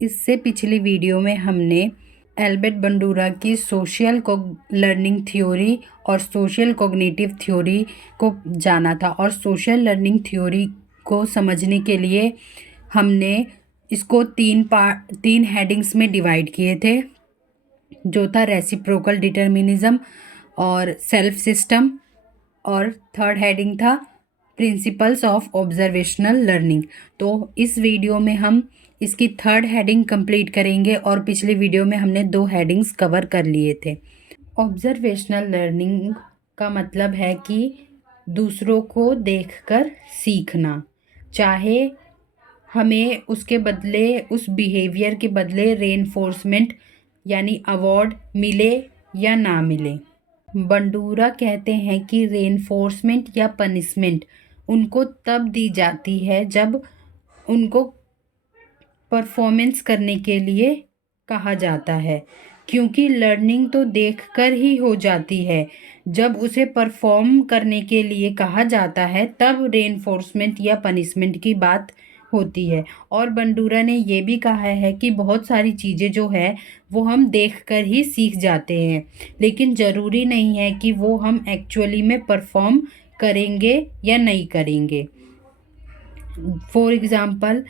इससे पिछली वीडियो में हमने एल्बर्ट बंडूरा की सोशल लर्निंग थ्योरी और सोशल कॉग्निटिव थ्योरी को जाना था। और सोशल लर्निंग थ्योरी को समझने के लिए हमने इसको तीन हेडिंग्स में डिवाइड किए थे, जो था रेसिप्रोकल डिटर्मिनिज्म और सेल्फ सिस्टम, और थर्ड हेडिंग था प्रिंसिपल्स ऑफ ऑब्जर्वेशनल लर्निंग। तो इस वीडियो में हम इसकी थर्ड हेडिंग कंप्लीट करेंगे और पिछली वीडियो में हमने 2 हेडिंग्स कवर कर लिए थे। ऑब्जर्वेशनल लर्निंग का मतलब है कि दूसरों को देखकर सीखना, चाहे हमें उसके बदले, उस बिहेवियर के बदले रेनफोर्समेंट यानी अवार्ड मिले या ना मिले। बंडूरा कहते हैं कि रेनफोर्समेंट या पनिशमेंट उनको तब दी जाती है जब उनको परफॉर्मेंस करने के लिए कहा जाता है, क्योंकि लर्निंग तो देखकर ही हो जाती है। जब उसे परफॉर्म करने के लिए कहा जाता है तब रेनफोर्समेंट या पनिशमेंट की बात होती है। और बंडूरा ने ये भी कहा है कि बहुत सारी चीज़ें जो है वो हम देखकर ही सीख जाते हैं, लेकिन ज़रूरी नहीं है कि वो हम एक्चुअली में परफॉर्म करेंगे या नहीं करेंगे। फॉर एग्ज़ाम्पल,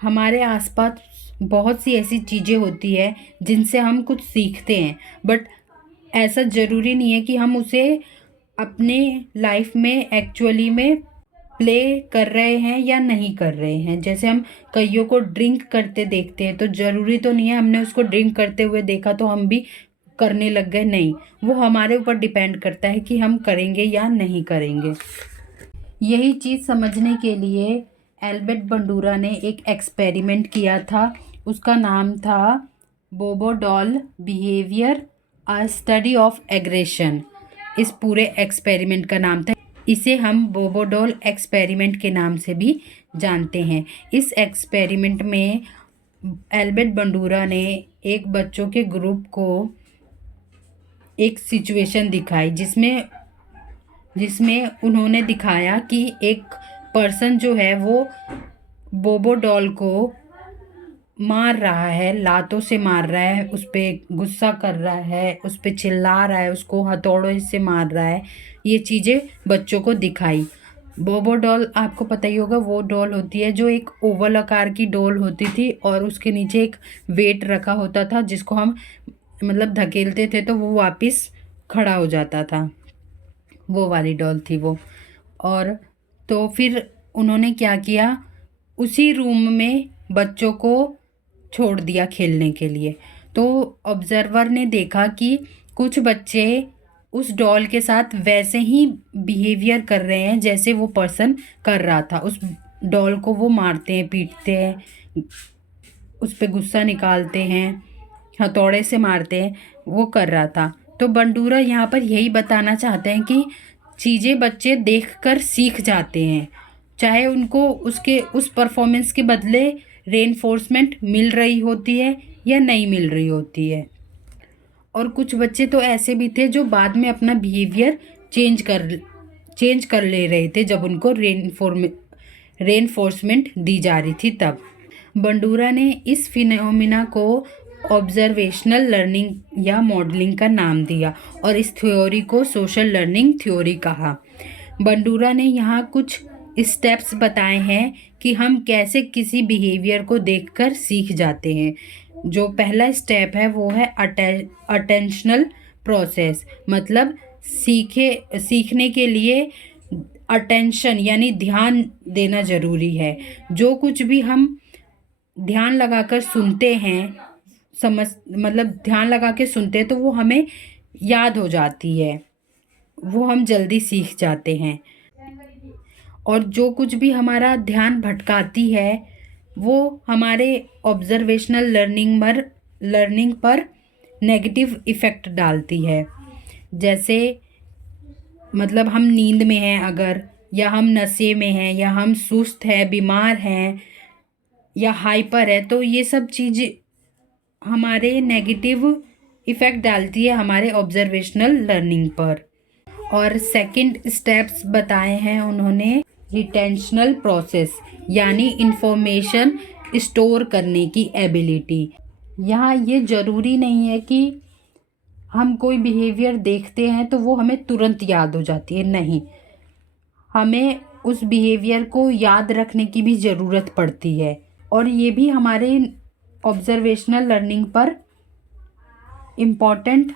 हमारे आसपास बहुत सी ऐसी चीज़ें होती है जिनसे हम कुछ सीखते हैं, बट ऐसा ज़रूरी नहीं है कि हम उसे अपने लाइफ में एक्चुअली में प्ले कर रहे हैं या नहीं कर रहे हैं। जैसे हम कईयों को ड्रिंक करते देखते हैं, तो ज़रूरी तो नहीं है हमने उसको ड्रिंक करते हुए देखा तो हम भी करने लग गए, नहीं। वो हमारे ऊपर डिपेंड करता है कि हम करेंगे या नहीं करेंगे। यही चीज़ समझने के लिए एल्बर्ट बंडूरा ने एक एक्सपेरिमेंट किया था। उसका नाम था Bobo doll behaviour a study of aggression. इस पूरे एक्सपेरिमेंट का नाम था। इसे हम बोबोडॉल एक्सपेरिमेंट के नाम से भी जानते हैं। इस एक्सपेरिमेंट में एल्बर्ट बंडूरा ने एक बच्चों के ग्रुप को एक सिचुएशन दिखाई, जिसमें उन्होंने दिखाया कि एक पर्सन जो है वो बोबो डॉल को मार रहा है, लातों से मार रहा है, उस पर गुस्सा कर रहा है, उस पर चिल्ला रहा है, उसको हथौड़ों से मार रहा है। ये चीज़ें बच्चों को दिखाई। बोबो डॉल आपको पता ही होगा, वो डॉल होती है जो एक ओवल आकार की डॉल होती थी और उसके नीचे एक वेट रखा होता था, जिसको हम मतलब धकेलते थे तो वो वापस खड़ा हो जाता था। वो वाली डॉल थी वो। और तो फिर उन्होंने क्या किया, उसी रूम में बच्चों को छोड़ दिया खेलने के लिए। तो ऑब्जर्वर ने देखा कि कुछ बच्चे उस डॉल के साथ वैसे ही बिहेवियर कर रहे हैं जैसे वो पर्सन कर रहा था। उस डॉल को वो मारते हैं, पीटते हैं, उस पर गुस्सा निकालते हैं, हथौड़े से मारते हैं, वो कर रहा था। तो बंडूरा यहाँ पर यही बताना चाहते हैं कि चीज़ें बच्चे देखकर सीख जाते हैं, चाहे उनको उसके उस परफॉर्मेंस के बदले रेनफोर्समेंट मिल रही होती है या नहीं मिल रही होती है। और कुछ बच्चे तो ऐसे भी थे जो बाद में अपना बिहेवियर चेंज कर ले रहे थे जब उनको रेनफोर्समेंट दी जा रही थी तब। बंडूरा ने इस फिनोमिना को ऑब्जर्वेशनल लर्निंग या मॉडलिंग का नाम दिया और इस थ्योरी को सोशल लर्निंग थ्योरी कहा। बंडूरा ने यहाँ कुछ स्टेप्स बताए हैं कि हम कैसे किसी बिहेवियर को देखकर सीख जाते हैं। जो पहला स्टेप है वो है अटेंशनल प्रोसेस, मतलब सीखने के लिए अटेंशन यानी ध्यान देना ज़रूरी है। जो कुछ भी हम ध्यान लगाकर सुनते हैं, मतलब ध्यान लगा के सुनते हैं तो वो हमें याद हो जाती है, वो हम जल्दी सीख जाते हैं। और जो कुछ भी हमारा ध्यान भटकाती है वो हमारे ऑब्जर्वेशनल लर्निंग पर नेगेटिव इफ़ेक्ट डालती है। जैसे मतलब हम नींद में हैं अगर, या हम नशे में हैं, या हम सुस्त हैं, बीमार हैं, या हाइपर है, तो ये सब चीज़ें हमारे नेगेटिव इफ़ेक्ट डालती है हमारे ऑब्जर्वेशनल लर्निंग पर। और सेकंड स्टेप्स बताए हैं उन्होंने, रिटेंशनल प्रोसेस, यानी इंफॉर्मेशन स्टोर करने की एबिलिटी। यहाँ ये ज़रूरी नहीं है कि हम कोई बिहेवियर देखते हैं तो वो हमें तुरंत याद हो जाती है, नहीं, हमें उस बिहेवियर को याद रखने की भी ज़रूरत पड़ती है। और ये भी हमारे ऑब्जर्वेशनल लर्निंग पर इम्पॉर्टेंट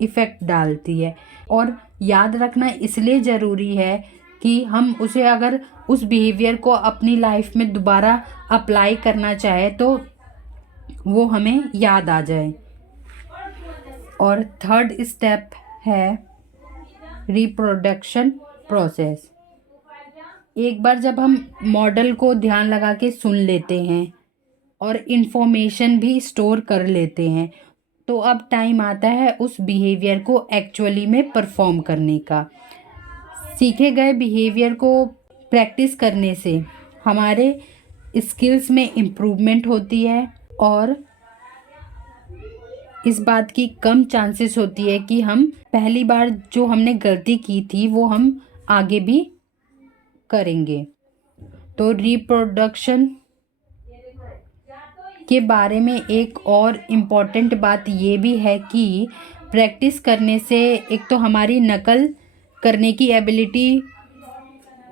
इफ़ेक्ट डालती है। और याद रखना इसलिए ज़रूरी है कि हम उसे, अगर उस बिहेवियर को अपनी लाइफ में दोबारा अप्लाई करना चाहे तो वो हमें याद आ जाए। और थर्ड स्टेप है रिप्रोडक्शन प्रोसेस। एक बार जब हम मॉडल को ध्यान लगा के सुन लेते हैं और इन्फॉर्मेशन भी स्टोर कर लेते हैं, तो अब टाइम आता है उस बिहेवियर को एक्चुअली में परफॉर्म करने का। सीखे गए बिहेवियर को प्रैक्टिस करने से हमारे स्किल्स में इम्प्रूवमेंट होती है और इस बात की कम चांसेस होती है कि हम पहली बार जो हमने गलती की थी वो हम आगे भी करेंगे। तो रिप्रोडक्शन के बारे में एक और इम्पॉर्टेंट बात ये भी है कि प्रैक्टिस करने से एक तो हमारी नकल करने की एबिलिटी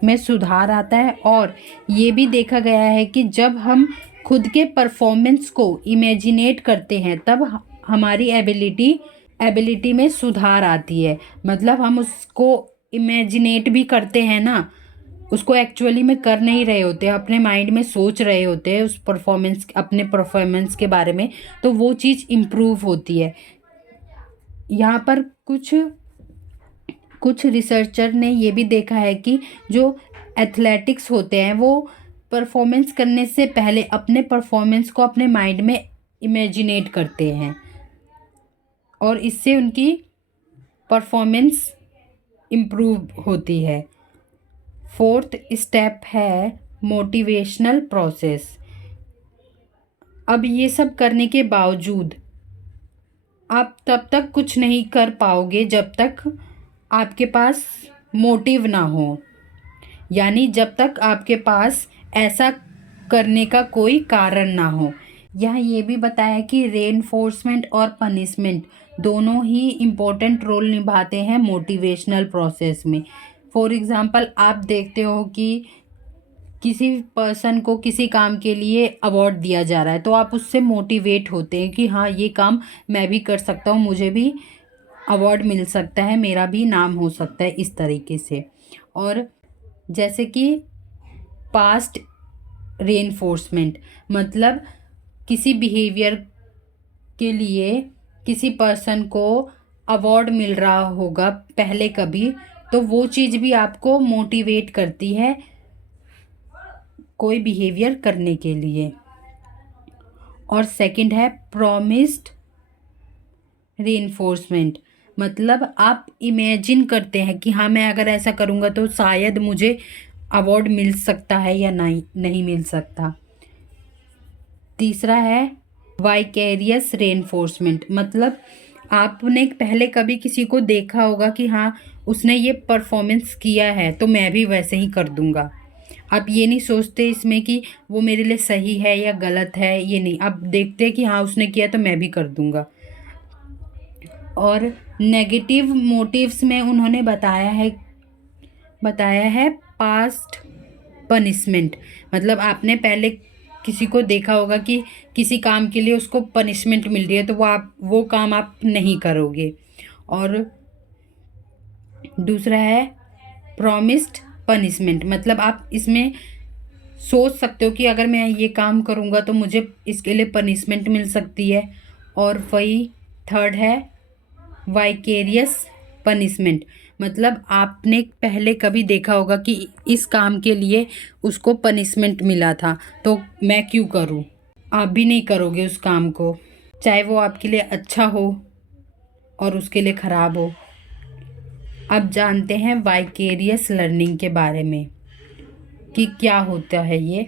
में सुधार आता है, और ये भी देखा गया है कि जब हम खुद के परफॉर्मेंस को इमेजिनेट करते हैं तब हमारी एबिलिटी में सुधार आती है। मतलब हम उसको इमेजिनेट भी करते हैं ना, उसको एक्चुअली में कर नहीं रहे होते, अपने माइंड में सोच रहे होते हैं उस अपने परफॉर्मेंस के बारे में, तो वो चीज़ इम्प्रूव होती है। यहाँ पर कुछ रिसर्चर ने ये भी देखा है कि जो एथलेटिक्स होते हैं वो परफॉर्मेंस करने से पहले अपने परफॉर्मेंस को अपने माइंड में इमेजिनेट करते हैं और इससे उनकी परफॉर्मेंस इम्प्रूव होती है। फोर्थ स्टेप है मोटिवेशनल प्रोसेस। अब ये सब करने के बावजूद आप तब तक कुछ नहीं कर पाओगे जब तक आपके पास मोटिव ना हो, यानी जब तक आपके पास ऐसा करने का कोई कारण ना हो। यहाँ ये भी बताया कि रेनफोर्समेंट और पनिशमेंट दोनों ही इम्पोर्टेंट रोल निभाते हैं मोटिवेशनल प्रोसेस में। फॉर एग्ज़ाम्पल, आप देखते हो कि किसी पर्सन को किसी काम के लिए अवार्ड दिया जा रहा है तो आप उससे मोटिवेट होते हैं कि हाँ, ये काम मैं भी कर सकता हूँ, मुझे भी अवार्ड मिल सकता है, मेरा भी नाम हो सकता है, इस तरीके से। और जैसे कि पास्ट रेनफोर्समेंट, मतलब किसी बिहेवियर के लिए किसी पर्सन को अवार्ड मिल रहा होगा पहले कभी, तो वो चीज़ भी आपको मोटिवेट करती है कोई बिहेवियर करने के लिए। और सेकंड है प्रॉमिस्ड रेनफोर्समेंट, मतलब आप इमेजिन करते हैं कि हाँ, मैं अगर ऐसा करूँगा तो शायद मुझे अवार्ड मिल सकता है या नहीं मिल सकता। तीसरा है वाइकेरियस रेनफोर्समेंट, मतलब आपने पहले कभी किसी को देखा होगा कि हाँ, उसने ये परफॉर्मेंस किया है तो मैं भी वैसे ही कर दूँगा। आप ये नहीं सोचते इसमें कि वो मेरे लिए सही है या गलत है, ये नहीं, आप देखते हैं कि हाँ, उसने किया तो मैं भी कर दूँगा। और नेगेटिव मोटिव्स में उन्होंने बताया है पास्ट पनिशमेंट, मतलब आपने पहले किसी को देखा होगा कि किसी काम के लिए उसको पनिशमेंट मिल रही है तो वो काम आप नहीं करोगे। और दूसरा है प्रॉमिस्ड पनिशमेंट, मतलब आप इसमें सोच सकते हो कि अगर मैं ये काम करूँगा तो मुझे इसके लिए पनिशमेंट मिल सकती है। और वही थर्ड है वाइकेरियस पनिशमेंट, मतलब आपने पहले कभी देखा होगा कि इस काम के लिए उसको पनिशमेंट मिला था तो मैं क्यों करूं, आप भी नहीं करोगे उस काम को, चाहे वो आपके लिए अच्छा हो और उसके लिए ख़राब हो। अब जानते हैं वाइकेरियस लर्निंग के बारे में कि क्या होता है ये।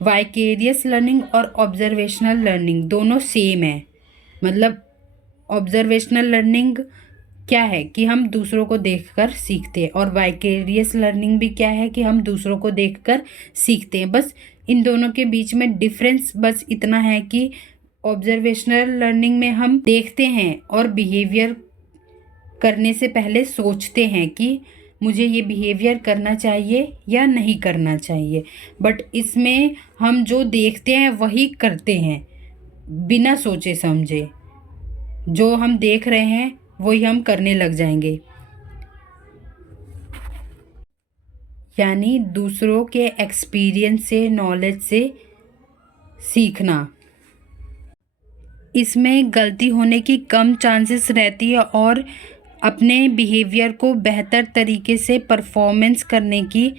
वाइकेरियस लर्निंग और ऑब्जर्वेशनल लर्निंग दोनों सेम है। मतलब ऑब्जर्वेशनल लर्निंग क्या है कि हम दूसरों को देखकर सीखते हैं, और वाइकेरियस लर्निंग भी क्या है कि हम दूसरों को देखकर सीखते हैं। बस इन दोनों के बीच में डिफरेंस बस इतना है कि ऑब्जर्वेशनल लर्निंग में हम देखते हैं और बिहेवियर करने से पहले सोचते हैं कि मुझे ये बिहेवियर करना चाहिए या नहीं करना चाहिए, बट इसमें हम जो देखते हैं वही करते हैं बिना सोचे समझे। जो हम देख रहे हैं वही हम करने लग जाएंगे, यानी दूसरों के एक्सपीरियंस से, नॉलेज से सीखना। इसमें गलती होने की कम चांसेस रहती है और अपने बिहेवियर को बेहतर तरीके से परफॉर्मेंस करने की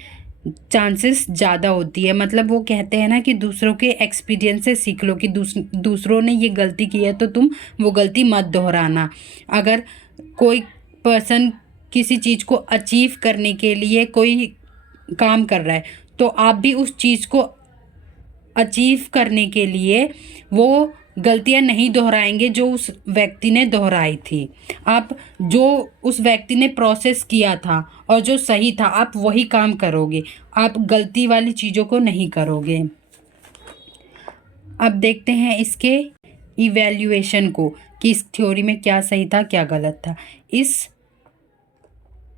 चांसेस ज़्यादा होती है। मतलब वो कहते हैं ना कि दूसरों के एक्सपीरियंस से सीख लो कि दूसरों ने ये गलती की है तो तुम वो गलती मत दोहराना। अगर कोई पर्सन किसी चीज़ को अचीव करने के लिए कोई काम कर रहा है तो आप भी उस चीज़ को अचीव करने के लिए वो गलतियां नहीं दोहराएंगे जो उस व्यक्ति ने दोहराई थी। आप जो उस व्यक्ति ने प्रोसेस किया था और जो सही था आप वही काम करोगे, आप गलती वाली चीज़ों को नहीं करोगे। अब देखते हैं इसके इवैल्यूएशन को कि इस थ्योरी में क्या सही था क्या गलत था।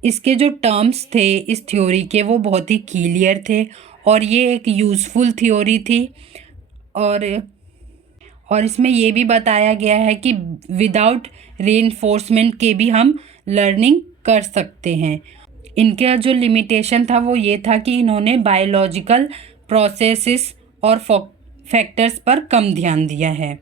इसके जो टर्म्स थे इस थ्योरी के वो बहुत ही क्लियर थे और ये एक यूज़फुल थ्योरी थी। और इसमें ये भी बताया गया है कि विदाउट रीइंफोर्समेंट के भी हम लर्निंग कर सकते हैं। इनका जो लिमिटेशन था वो ये था कि इन्होंने बायोलॉजिकल प्रोसेसेस और फैक्टर्स पर कम ध्यान दिया है।